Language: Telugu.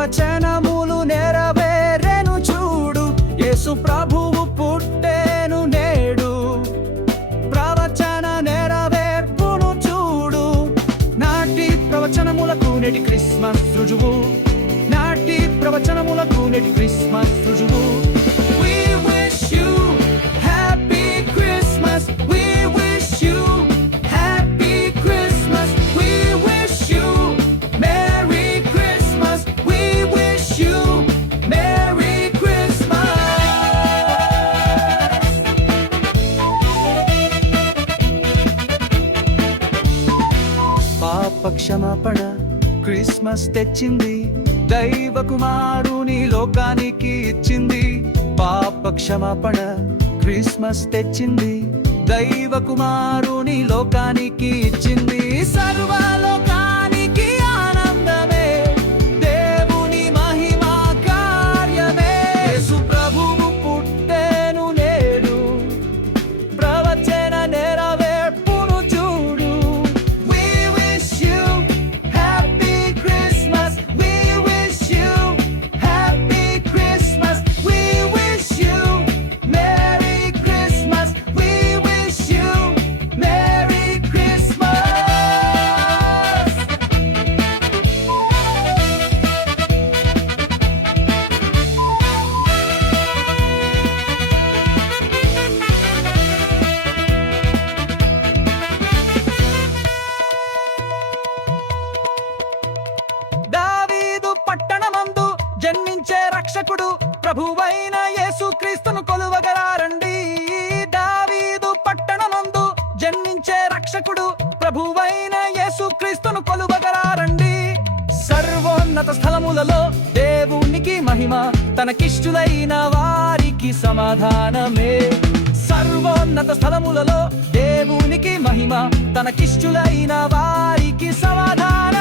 ప్రవచనములు నెరవేరెను చూడు, యేసు ప్రభువు పుట్టెను నేడు. ప్రవచన నెరవేర్పును చూడు, నాటి ప్రవచనములకు నేటి క్రిస్మస్ రుజువు. నాటి ప్రవచనములకు నేటి క్రిస్మస్ రుజువు. We wish you happy Christmas. We wish you happy Christmas. We wish you Merry Christmas. We wish you Merry Christmas. పాప క్షమాపణ క్రిస్మస్ తెచ్చింది, దైవ కుమారుని లోకానికి ఇచ్చింది. పాప క్షమాపణ క్రిస్మస్ తెచ్చింది, దైవ కుమారుని లోకానికి ఇచ్చింది. సర్వలోకానికి ఆనందమే, దేవుని మహిమా కార్యమే. యేసు ప్రభువు పుట్టెను నేడు, ప్రవచన నెరవేర్పును చూడు. We wish you happy Christmas. We wish you happy Christmas. We wish you Merry Christmas. We wish you Merry Christmas. దావీదు పట్టణమందు జన్మించే రక్షకుడు, ప్రభువైన యేసుక్రీస్తును కొలువగలారండి. దావీదు పట్టణమందు జన్మించే రక్షకుడు, ప్రభువైన యేసుక్రీస్తును కొలువగలారండి. సర్వోన్నత స్థలములలో దేవునికి మహిమ, తనకిష్టులైన వారికి సమాధానమే. సర్వోన్నత స్థలములలో దేవునికి మహిమ, తనకిష్టులైన వారికి సమాధానం.